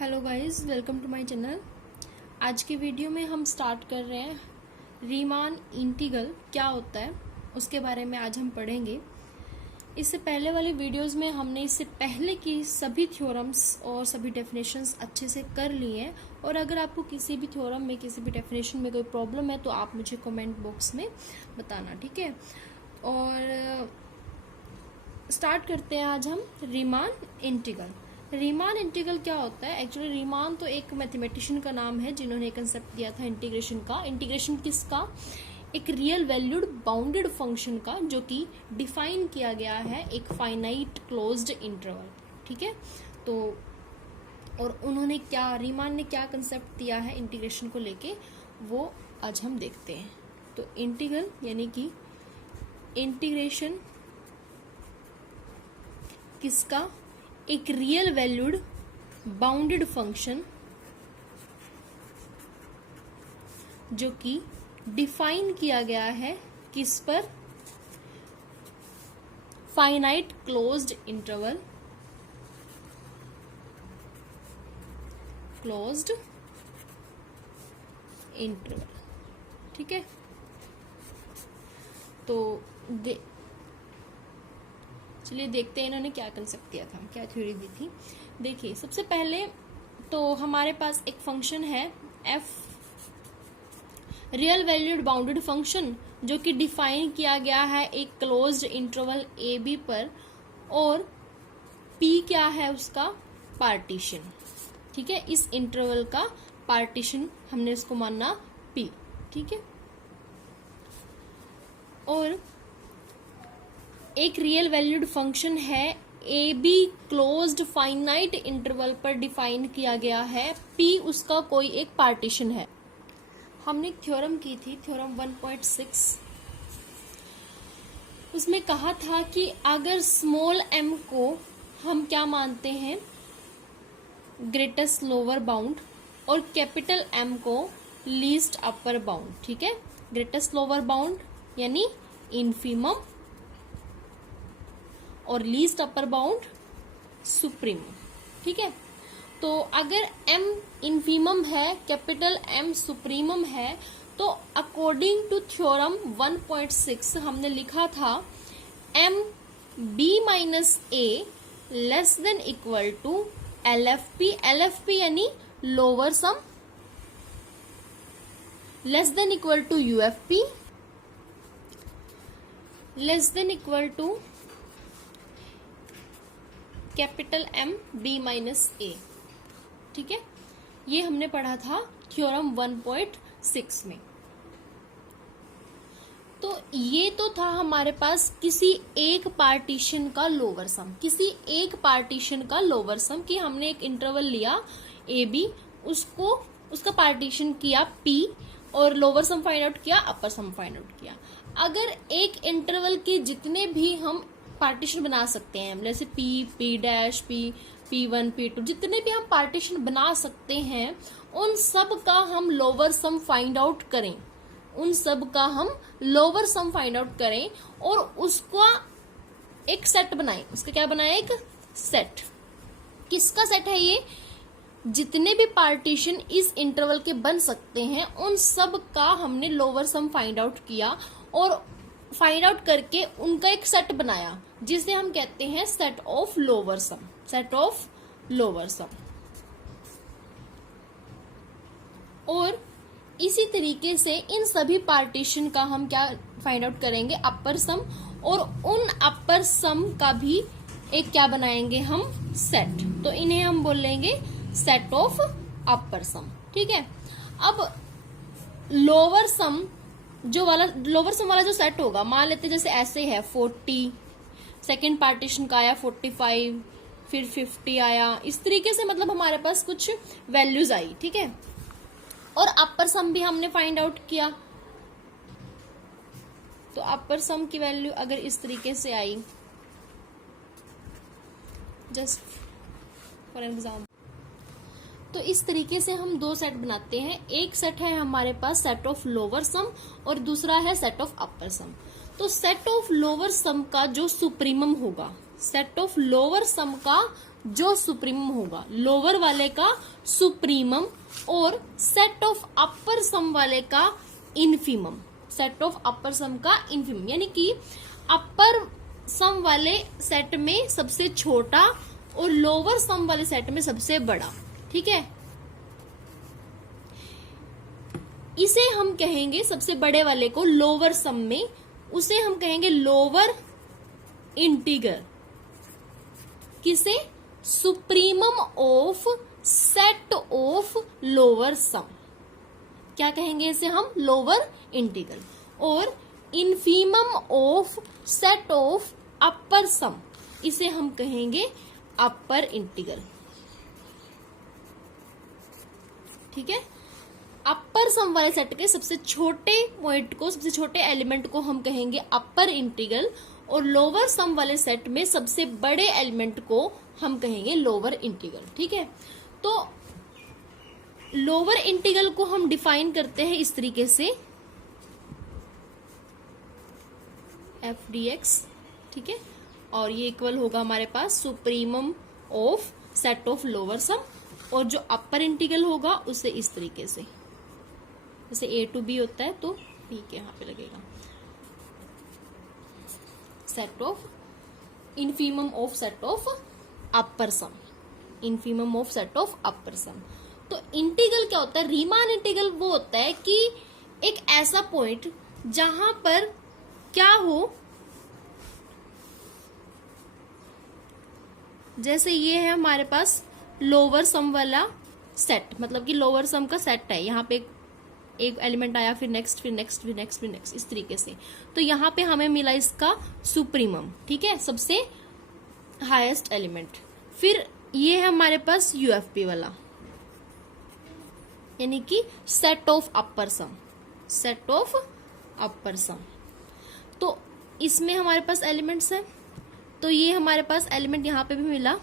Hello guys, welcome to my channel. आज के video में हम स्टार्ट कर रहे हैं रीमान इंटीग्रल क्या होता है उसके बारे में आज हम पढ़ेंगे। इससे पहले वाली वीडियोस में हमने इससे पहले की सभी थ्योरम्स और सभी डेफिनेशंस अच्छे से कर लिए हैं। और अगर आपको किसी भी थ्योरम में किसी भी डेफिनेशन में कोई प्रॉब्लम है तो आप मुझे कमेंट बॉक्स में बताना, ठीक है। और स्टार्ट करते हैं आज हम रीमान इंटीग्रल। रीमान इंटीग्रल क्या होता है? एक्चुअली रीमान तो एक मैथमेटिशियन का नाम है जिन्होंने कंसेप्ट दिया था इंटीग्रेशन का। इंटीग्रेशन किसका? एक रियल वैल्यूड बाउंडेड फंक्शन का, जो कि डिफाइन किया गया है एक फाइनाइट क्लोज्ड इंटरवल, ठीक है। तो और उन्होंने क्या, रीमान ने क्या कंसेप्ट दिया है इंटीग्रेशन को लेके, वो आज हम देखते हैं। तो इंटीग्रल यानी कि इंटीग्रेशन किसका? एक रियल वैल्यूड बाउंडेड फंक्शन जो कि डिफाइन किया गया है किस पर? Finite closed interval, closed interval, ठीक है। तो चलिए देखते हैं इन्होंने क्या कंसेप्ट दिया था, क्या थ्योरी दी थी। देखिए, सबसे पहले तो हमारे पास एक फंक्शन है f, real valued bounded function, जो कि डिफाइन किया गया है एक क्लोज्ड इंटरवल ए बी पर, और p क्या है उसका? पार्टीशन, ठीक है। इस इंटरवल का पार्टीशन हमने इसको मानना p, ठीक है। और एक रियल वैल्यूड फंक्शन है A be closed finite interval पर डिफाइन किया गया है, p उसका कोई एक पार्टीशन है। हमने एक थ्योरम की थी, थ्योरम 1.6। उसमें कहा था कि अगर स्मॉल m को हम क्या मानते हैं? ग्रेटेस्ट लोअर बाउंड, और कैपिटल M को लीस्ट अपर बाउंड, ठीक है। ग्रेटेस्ट लोअर बाउंड यानी इनफीमम, और लीस्ट अपर बाउंड सुप्रीम, ठीक है। तो अगर m इनफीमम है, कैपिटल M सुप्रीमम है, तो अकॉर्डिंग टू थ्योरम 1.6 हमने लिखा था m b minus a less than equal to LFP, LFP यानी lower sum, less than equal to UFP, less than equal to capital M B minus A, ठीक है। ये हमने पढ़ा था थ्योरम 1.6 में। तो ये तो था हमारे पास किसी एक पार्टीशन का लोअर सम, किसी एक पार्टीशन का लोअर सम, कि हमने एक इंटरवल लिया ए बी, उसको उसका पार्टीशन किया P, और लोअर सम फाइंड आउट किया, अपर सम फाइंड आउट किया। अगर एक इंटरवल के जितने भी हम पार्टीशन बना सकते हैं, जैसे P, P dash, P, P1, P2, जितने भी हम पार्टीशन बना सकते हैं, उन सब का हम लोअर सम फाइंड आउट करें, उन सब का हम लोअर सम फाइंड आउट करें, और उसका एक सेट बनाएं। उसका क्या बनाए? एक सेट। किसका सेट है ये? जितने भी पार्टीशन इस इंटरवल के बन सकते हैं, उन सब का हमने लोअर सम फाइंड आउट किया, और फाइंड आउट करके उनका एक सेट बनाया, जिसे हम कहते हैं set of lower some, set of lower sum. और इसी तरीके से इन सभी पार्टीशन का हम क्या फाइंड आउट करेंगे? अपर सम, और उन अपर सम का भी एक क्या बनाएंगे हम? सेट। तो इन्हें हम बोलेंगे सेट ऑफ अपर सम, ठीक है। अब लोअर सम लोअर सम वाला जो सेट होगा, मान लेते जैसे ऐसे है 40, सेकेंड पार्टीशन का आया 45, फिर 50 आया, इस तरीके से मतलब हमारे पास कुछ वैल्यूज आई, ठीक है। और अपर सम भी हमने फाइंड आउट किया, तो अपर सम की वैल्यू अगर इस तरीके से आई, जस्ट फॉर एग्जाम्पल, तो इस तरीके से हम दो सेट बनाते हैं। एक सेट है हमारे पास सेट ऑफ लोअर सम, और दूसरा है सेट ऑफ अपर सम। तो सेट ऑफ लोअर सम का जो सुप्रीमम होगा, सेट ऑफ लोअर सम का जो सुप्रीमम होगा, लोअर वाले का सुप्रीमम और सेट ऑफ अपर सम वाले का इनफीमम, सेट ऑफ अपर सम का इनफीमम, यानी कि अपर सम वाले सेट में सबसे छोटा और लोअर सम वाले सेट में सबसे बड़ा। ठीक है, इसे हम कहेंगे, सबसे बड़े वाले को लोअर सम में, उसे हम कहेंगे लोअर इंटीग्रल। किसे? Supremum of set of lower sum, क्या कहेंगे इसे हम? Lower integral. और infimum of set of upper sum, इसे हम कहेंगे अपर इंटीग्रल। ठीक है, अपर सम वाले सेट के सबसे छोटे पॉइंट को, सबसे छोटे एलिमेंट को हम कहेंगे अपर इंटीग्रल, और लोअर सम वाले सेट में सबसे बड़े एलिमेंट को हम कहेंगे लोअर इंटीग्रल। ठीक है, तो लोअर इंटीग्रल को हम डिफाइन करते हैं इस तरीके से, एफ डी एक्स। ठीक है, और ये इक्वल होगा हमारे पास supremum of set of lower sum, और जो अपर इंटीग्रल होगा उसे इस तरीके से, जैसे ए टू बी होता है तो बी के यहां पे लगेगा, set of infimum of set of upper sum, infimum of set of upper sum. तो इंटीग्रल क्या होता है? रीमान इंटीग्रल वो होता है कि एक ऐसा पॉइंट जहां पर क्या हो, जैसे ये है हमारे पास लोअर सम वाला सेट, मतलब कि लोअर सम का सेट है, यहाँ पे एक एलिमेंट आया, फिर नेक्स्ट, फिर नेक्स्ट, फिर नेक्स्ट, फिर नेक्स्ट, इस तरीके से। तो यहाँ पे हमें मिला इसका सुप्रीमम। ठीक है, सबसे हाईएस्ट एलिमेंट। फिर ये है हमारे पास यूएफपी वाला, यानी कि set of upper sum, set of upper sum. तो इसमें हमारे पास एलिमेंट्स हैं, तो ये हमारे पास एलिमेंट यहां पे भी मिला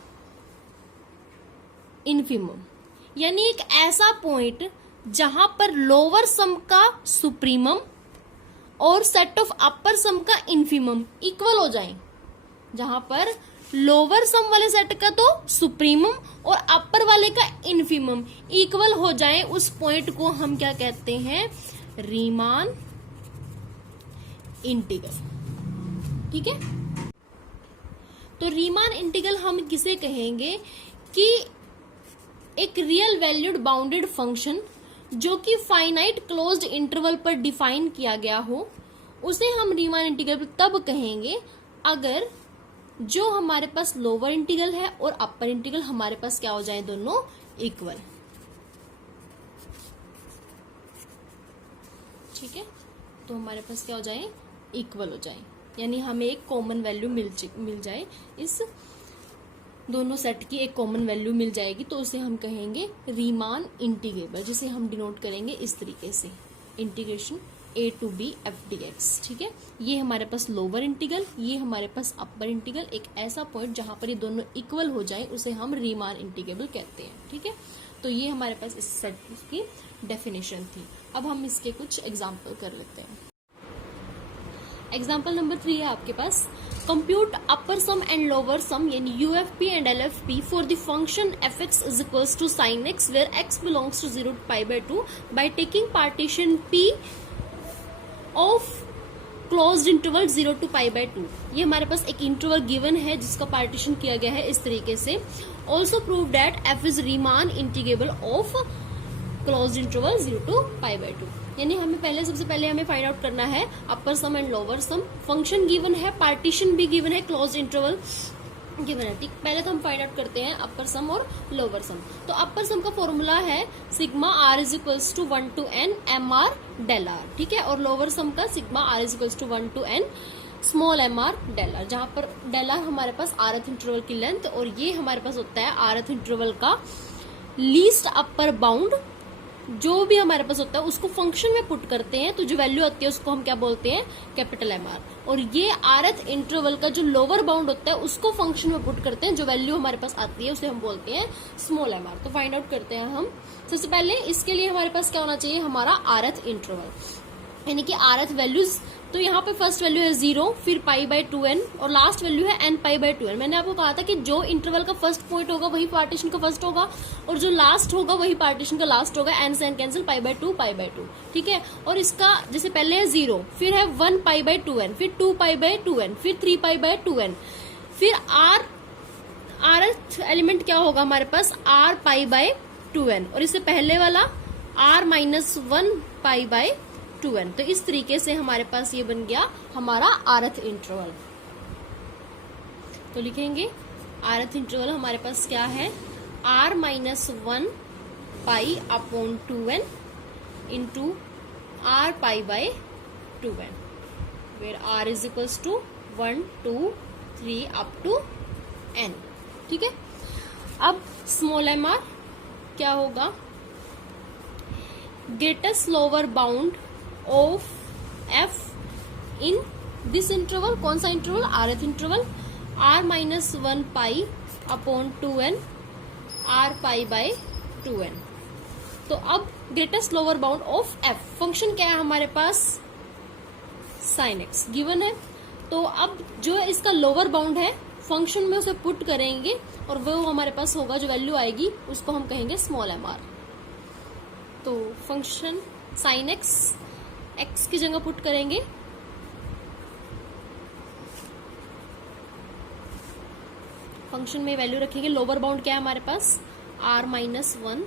इनफीमम, यानी एक ऐसा पॉइंट जहां पर लोअर सम का सुप्रीमम और सेट ऑफ अपर सम का इनफीमम इक्वल हो जाए, जहां पर लोअर सम वाले सेट का तो सुप्रीमम और अपर वाले का इनफीमम इक्वल हो जाए, उस पॉइंट को हम क्या कहते हैं? Riemann integral. ठीक है, तो रीमान इंटीग्रल हम किसे कहेंगे? कि एक रियल वैल्यूड बाउंडेड फंक्शन जो कि फाइनाइट क्लोज्ड इंटरवल पर डिफाइन किया गया हो, उसे हम रीमान इंटीग्रल तब कहेंगे अगर जो हमारे पास लोअर इंटीग्रल है और अपर इंटीग्रल हमारे पास क्या हो जाए? दोनों इक्वल। ठीक है, तो हमारे पास क्या हो जाए? इक्वल हो जाए, यानी हमें एक कॉमन वैल्यू मिल जाए, इस दोनों सेट की एक कॉमन वैल्यू मिल जाएगी, तो उसे हम कहेंगे रीमान इंटीग्रेबल, जिसे हम डिनोट करेंगे इस तरीके से, integration A to B F D X. ठीक है, ये हमारे पास लोअर इंटीग्रल, ये हमारे पास अपर इंटीग्रल, एक ऐसा पॉइंट जहां पर ये दोनों इक्वल हो जाए उसे हम रीमान इंटीग्रेबल कहते हैं। ठीक है, तो ये हमारे पास इस सेट की डेफिनेशन थी। अब हम इसके कुछ एग्जाम्पल कर लेते हैं। एग्जाम्पल नंबर 3 है आपके पास, compute upper sum and lower sum यानी UFP and LFP for the function F X is equals to sine X where X belongs to 0 to π/2 by taking partition P of closed interval 0 to π/2। ये हमारे पास एक interval given है जिसका partition किया गया है इस तरीके से। Also prove that F is Riemann integrable of closed interval 0 to π/2। यानी हमें सबसे पहले हमें फाइंड आउट करना है upper sum and lower sum. Function given है, पार्टीशन भी गिवन है, क्लोज्ड इंटरवल गिवन है। ठीक, पहले तो हम फाइंड आउट करते हैं अपर सम और लोअर सम। तो अपर सम का फॉर्मूला है sigma R is equals to 1 to n M R del R. ठीक है, और लोअर सम का sigma R is equals to 1 to n small M R del R, जहां पर डेल आर हमारे पास आरथ इंटरवल की लेंथ और ये हमारे पास होता है आरथ इंटरवल का लीस्ट अपर बाउंड। जो भी हमारे पास होता है उसको फंक्शन में पुट करते हैं तो जो वैल्यू आती है उसको हम क्या बोलते हैं? Capital M R. और ये आरथ इंटरवल का जो लोअर बाउंड होता है उसको फंक्शन में पुट करते हैं, जो वैल्यू हमारे पास आती है उसे हम बोलते हैं स्मॉल एम आर। तो फाइंड आउट करते हैं हम। सबसे पहले इसके लिए हमारे पास क्या होना चाहिए? हमारा आरथ इंटरवल, यानी कि आरथ वैल्यूज। तो यहाँ पे फर्स्ट वैल्यू है 0, फिर π/2n और लास्ट वैल्यू है n π/2n। मैंने आपको कहा था कि जो इंटरवल का फर्स्ट पॉइंट होगा वही पार्टीशन का फर्स्ट होगा और जो लास्ट होगा वही पार्टीशन का लास्ट होगा। n से n कैंसिल, π/2 ठीक है। और इसका जैसे पहले है 0, फिर है 1π/2n, फिर 2π/2n, फिर 3π/2n, फिर rth एलिमेंट क्या होगा हमारे पास rπ/2n और इससे पहले वाला r-1π/2n। तो इस तरीके से हमारे पास ये बन गया हमारा rth इंटरवल। तो लिखेंगे rth इंटरवल हमारे पास क्या है, r-1π/2n into rπ/2n, where r is equals to 1, 2, 3 up to n। ठीक है। अब स्मॉल mr क्या होगा, greatest lower bound of f in this interval. कौन सा interval, rth interval, r-1π/2n rπ/2n। तो अब greatest lower bound of f, function क्या है हमारे पास, sin x गिवन है। तो अब जो इसका लोअर बाउंड है फंक्शन में उसे पुट करेंगे और वो हमारे पास होगा, जो वैल्यू आएगी उसको हम कहेंगे स्मॉल mr। तो फंक्शन sin x x की जगह पुट करेंगे, फंक्शन में वैल्यू रखेंगे। लोअर बाउंड क्या है हमारे पास r-1,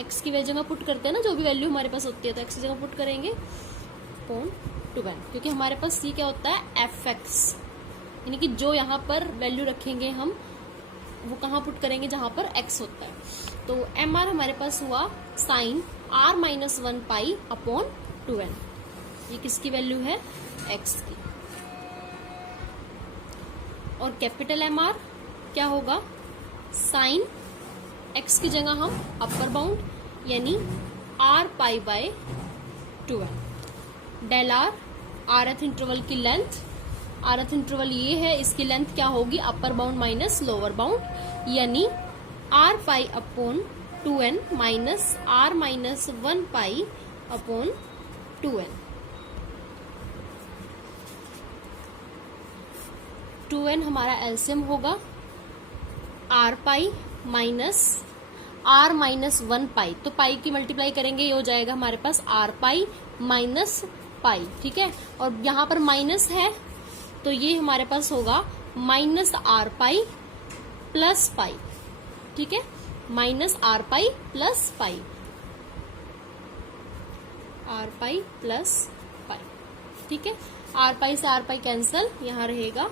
x की जगह पुट करते हैं ना, जो भी वैल्यू हमारे पास होती है तो x की जगह पुट करेंगे अपॉन 2n, क्योंकि हमारे पास c क्या होता है fx, यानी कि जो यहाँ पर वैल्यू रखेंगे हम वो कहाँ पुट करेंगे, जहां पर x होता है। तो mr हमारे पास हुआ sin r-1π/2n, ये किसकी वैल्यू है, x की। और कैपिटल mr क्या होगा, sin x की जगह हम अपर बाउंड यानी rπ/2n, del r rth interval की लेंथ, rth इंटरवल ये है, इसकी लेंथ क्या होगी, upper bound minus lower bound, यानी rπ/2n माइनस r-1π/2n। 2n हमारा एलसीएम होगा, rπ माइनस r-1π, तो पाई की मल्टीप्लाई करेंगे, ये हो जाएगा हमारे पास rπ माइनस पाई। ठीक है। और यहाँ पर माइनस है तो ये हमारे पास होगा माइनस rπ प्लस पाई। ठीक है, minus rπ plus pi, rπ plus pi. ठीक है, rπ से rπ कैंसल, यहाँ रहेगा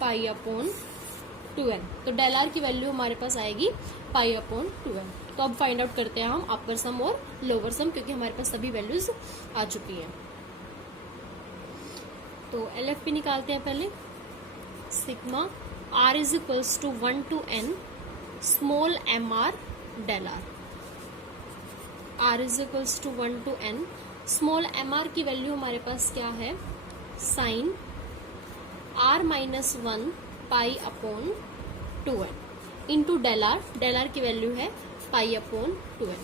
π/2n। तो डेल आर की वैल्यू हमारे पास आएगी π/2n। तो अब फाइंड आउट करते हैं हम अपर सम और लोअर सम, क्योंकि हमारे पास सभी वैल्यूज आ चुकी हैं। तो LFP निकालते हैं पहले। Sigma r is equals to 1 to n small mr del r। r is equals to 1 to n small mr की वैल्यू हमारे पास क्या है, sine r-1π/2n into del r की वैल्यू है π/2n।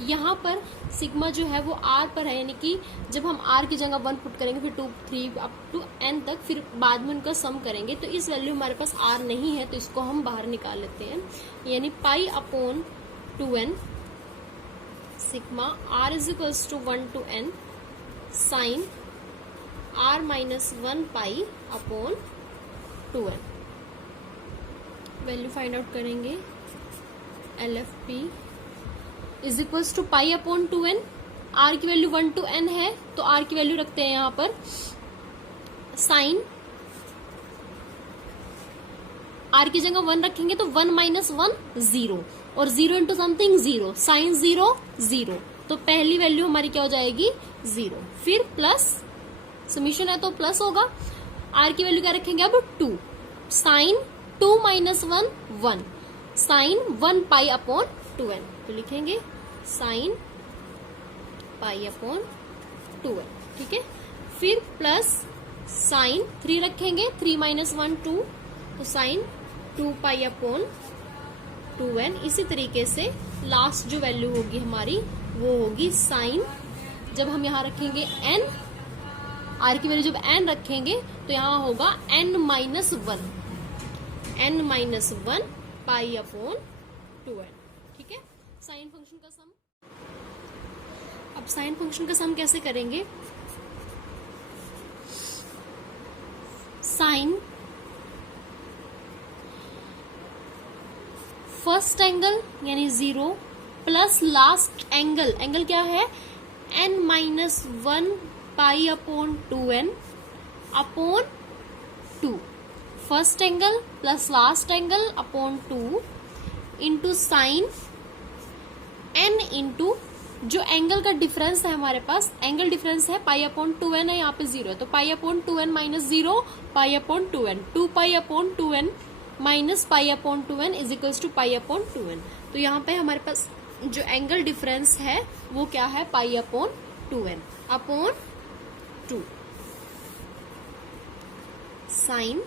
यहाँ पर सिग्मा जो है वो r पर है, यानी कि जब हम r की जगह 1 पुट करेंगे, फिर 2, 3 अप टू n तक, फिर बाद में उनका सम करेंगे, तो इस वैल्यू हमारे पास r नहीं है, तो इसको हम बाहर निकाल लेते हैं, यानी π/2n sigma r is equals to 1 to n sine r-1π/2n। Value find out करेंगे, LFP is equals to π/2n। r की वैल्यू 1 to n है, तो r की वैल्यू रखते हैं यहाँ पर, साइन r की जगह 1 रखेंगे तो 1 माइनस 1 0 और 0 इंटू समथिंग 0, साइन 0 0, तो पहली वैल्यू हमारी क्या हो जाएगी 0, फिर प्लस समीशन है तो प्लस होगा। r की वैल्यू क्या रखेंगे अब 2, साइन 2 माइनस 1 1, साइन 1π/2n, तो लिखेंगे साइन π/2n। ठीक है, फिर प्लस साइन 3 रखेंगे, 3 माइनस 1 2, तो साइन 2π/2n। इसी तरीके से लास्ट जो वैल्यू होगी हमारी वो होगी साइन जब हम यहाँ रखेंगे n, r की वैल्यू जब n रखेंगे तो यहाँ होगा n minus one pi upon 2n। ठीक है, साइन फंक्शन का सम। अब साइन फंक्शन का सम कैसे करेंगे? साइन फर्स्ट एंगल यानी 0 प्लस लास्ट एंगल, एंगल क्या है? n minus 1 pi upon 2n upon 2। First angle plus last angle upon 2 into sine n into जो एंगल का डिफरेंस है हमारे पास, एंगल डिफरेंस है पाई अपॉन 2n है, यहाँ पे 0 है तो pi upon 2n minus 0 pi upon 2n, 2 pi upon 2n minus pi upon 2n is equals to pi upon 2n। तो यहाँ पे हमारे पास जो एंगल डिफरेंस है वो क्या है? Pi upon 2n upon 2 sine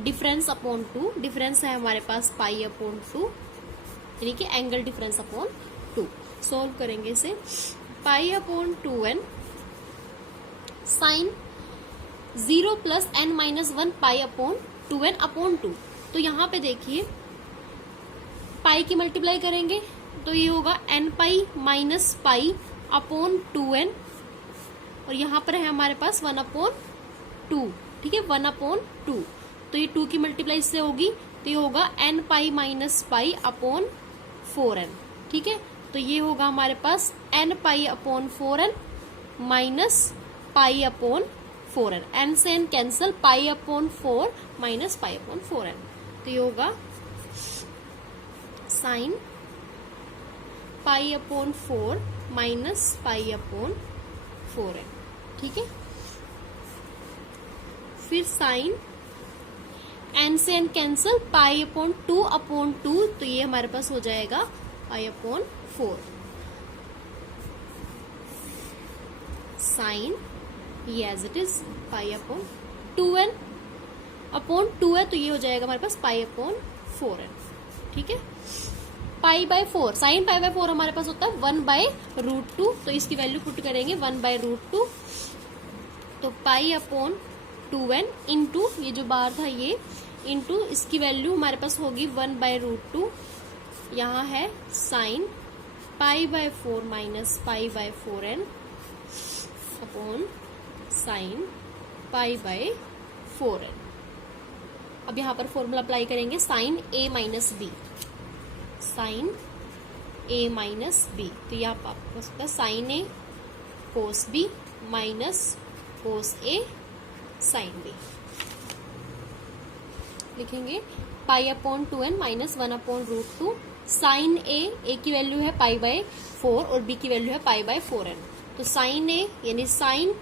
difference upon 2, difference है हमारे पास पाई अपॉन 2 यानी कि एंगल डिफरेंस अपॉन 2। सोल्व करेंगे इसे, pi upon 2n sine 0 plus n minus 1 pi upon 2n upon 2। तो यहाँ पे देखिए पाई की मल्टीप्लाई करेंगे तो ये होगा n pi minus pi upon 2n और यहाँ पर है हमारे पास 1 अपॉन 2। ठीक है, 1 अपॉन 2 तो ये 2 की मल्टीप्लाई इससे होगी तो ये होगा n pi minus pi upon 4n। ठीक है, तो ये होगा हमारे पास n pi upon 4n minus pi upon 4n, n से n cancel, pi upon 4 minus pi upon 4n। तो ये होगा sine pi upon 4 minus pi upon 4n। ठीक है, फिर साइन n से n cancel, pi upon 2 upon 2 तो ये हमारे पास हो जाएगा पाई अपॉन 4 साइन, ये as it is pi upon 2n upon 2 है तो ये हो जाएगा हमारे पास पाई अपॉन 4n। ठीक है, pi by 4, sign pi by 4 हमारे पास होता है 1 बाय रूट 2, तो इसकी वैल्यू पुट करेंगे 1 बाय रूट 2 तो पाई अपॉन 2n इंटू ये जो बार था ये इंटू इसकी वैल्यू हमारे पास होगी 1 बाय रूट 2, यहाँ है sine pi by 4 minus pi by 4n upon sine pi by 4n। अब यहाँ पर फॉर्मूला अप्लाई करेंगे, sine a minus b, sine a minus b तो यहाँ पर sine a cos b minus cos a sine b लिखेंगे। Pi upon 2n minus 1 upon root 2, sine a की value है पाई बाय 4 और b की value है पाई बाय 4n, तो साइन a यानी sign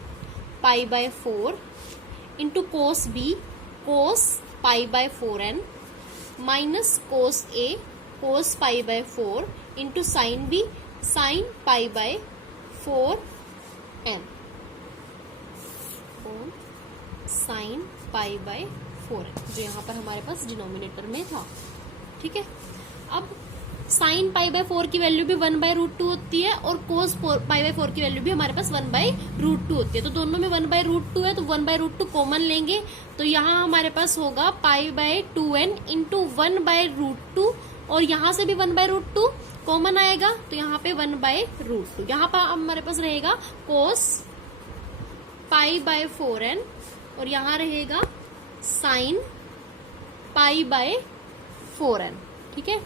pi by 4 into cos b cos pi by 4n minus cos a cos pi by 4 into sine b sign pi by 4n sign pi by 4n जो यहाँ पर हमारे पास denominator में था। ठीक है, अब साइन पाई बाय 4 की वैल्यू भी 1 बाय रूट 2 होती है और कोस पाई बाय 4 की वैल्यू भी हमारे पास 1 बाय रूट 2 होती है, तो दोनों में 1 बाय रूट 2 है तो 1 बाय रूट 2 कॉमन लेंगे तो यहाँ हमारे पास होगा pi by 2n into 1 by root 2 और यहाँ से भी 1 बाय रूट 2 कॉमन आएगा तो यहाँ पे 1 बाय रूट 2, यहाँ पर हमारे पास रहेगा कोस पाई बाय 4n और यहाँ रहेगा साइन पाई बाय 4n। ठीक है,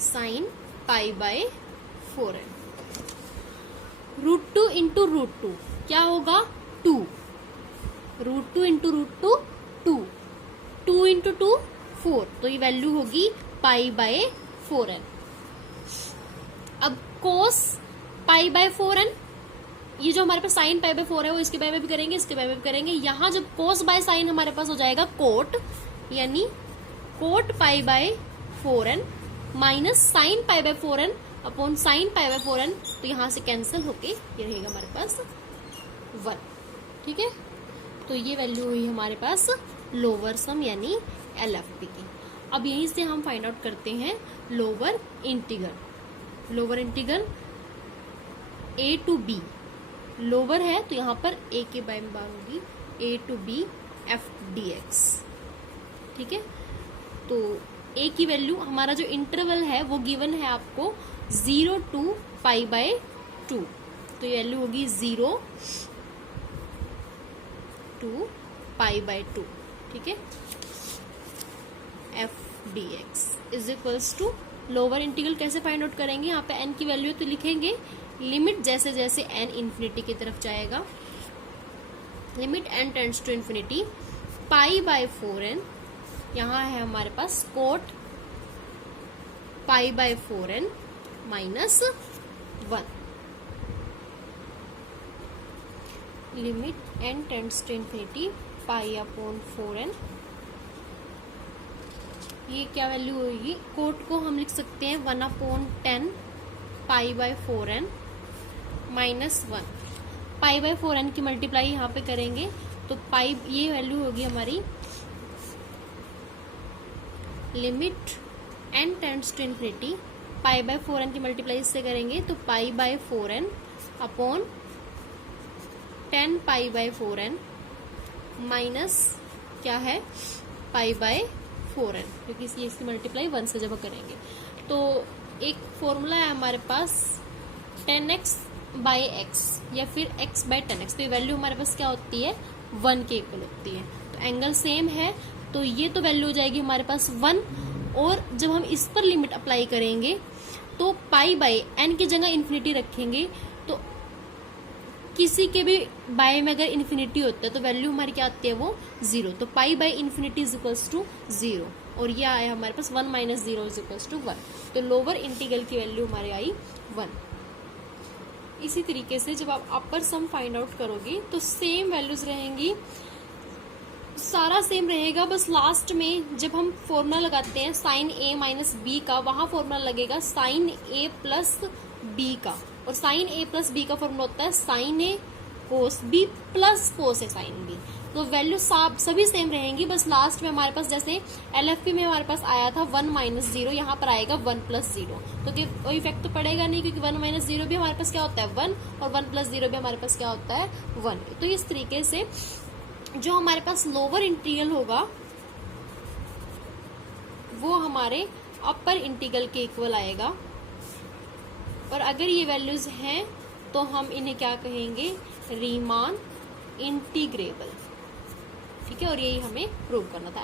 sine pi by 4n root 2 into root 2 क्या होगा 2, रूट 2 इंटू रूट 2 2, 2 इंटू 2 4 तो ये वैल्यू होगी पाई बाय 4n। अब कोस पाई बाय 4n, ये जो हमारे पास साइन पाई बाय 4 है वो इसके बाय में भी करेंगे, इसके बाय में भी करेंगे। यहाँ जब कोस बाय साइन हमारे पास हो जाएगा कोट, यानी coat pi by 4n minus sign pi by 4n upon sine pi by 4n तो यहाँ से कैंसिल होके ये रहेगा हमारे पास 1। ठीक है, तो ये वैल्यू हुई हमारे पास लोअर सम यानी LFP की। अब यहीं से हम फाइंड आउट करते हैं lower integral. Lower integral a to b, lower है तो यहाँ पर ए के बाय में बार होगी A to B F D X. ठीक है, तो ए की वैल्यू, हमारा जो इंटरवल है वो गिवन है आपको 0 to π/2, तो ये वैल्यू होगी 0 to π/2। ठीक है, f D x is equals to, lower integral कैसे फाइंड आउट करेंगे, यहाँ पे n की वैल्यू तो लिखेंगे, लिमिट जैसे जैसे n इन्फिनिटी की तरफ जाएगा, limit n tends to infinity π/4n, यहाँ है हमारे पास cot π/4n minus 1, limit n tends to infinity π/4n, ये क्या वैल्यू होगी, कोट को हम लिख सकते हैं 1/10 π/4n माइनस 1, π/4n की मल्टीप्लाई यहाँ पे करेंगे तो पाई, ये वैल्यू होगी हमारी limit n tends to infinity π/4n की मल्टीप्लाई इससे करेंगे तो π/4n अपॉन 10 π/4n माइनस क्या है π/4n, क्योंकि ये इसकी मल्टीप्लाई 1 से जब करेंगे तो एक फॉर्मूला है हमारे पास 10x/x या फिर x/10x, तो ये वैल्यू हमारे पास क्या होती है 1 के इक्वल होती है, तो एंगल सेम है तो ये तो वैल्यू हो जाएगी हमारे पास 1, और जब हम इस पर लिमिट अप्लाई करेंगे तो π/n की जगह इन्फिनिटी रखेंगे, तो किसी के भी बाय में अगर इन्फिनिटी होता है तो वैल्यू हमारी क्या आती है वो 0, तो π/∞ इज इक्वल्स टू 0, और ये आया हमारे पास 1 - 0 इज इक्वल्स टू 1, तो लोअर इंटीग्रल की वैल्यू हमारी आई 1। इसी तरीके से जब आप अपर सम फाइंड आउट करोगे तो सेम वैल्यूज रहेंगी, सारा सेम रहेगा, बस लास्ट में जब हम फॉर्मूला लगाते हैं sin a माइनस बी का, वहां फॉर्मूला लगेगा sin a प्लस बी का, और sin a प्लस बी का फॉर्मूला होता है sin a cos b plus cos a sin b, तो वैल्यू सभी सेम रहेंगी, बस लास्ट में हमारे पास जैसे LFP में हमारे पास आया था 1 - 0, यहाँ पर आएगा 1 + 0, तो कोई इफेक्ट तो पड़ेगा नहीं, क्योंकि 1 - 0 भी हमारे पास क्या होता है 1, और 1 + 0 भी हमारे पास क्या होता है 1। तो इस तरीके से जो हमारे पास लोअर इंटीग्रल होगा वो हमारे अपर इंटीग्रल के इक्वल आएगा, और अगर ये वैल्यूज हैं तो हम इन्हें क्या कहेंगे, रीमान इंटीग्रेबल। ठीक है, और यही हमें प्रूव करना था।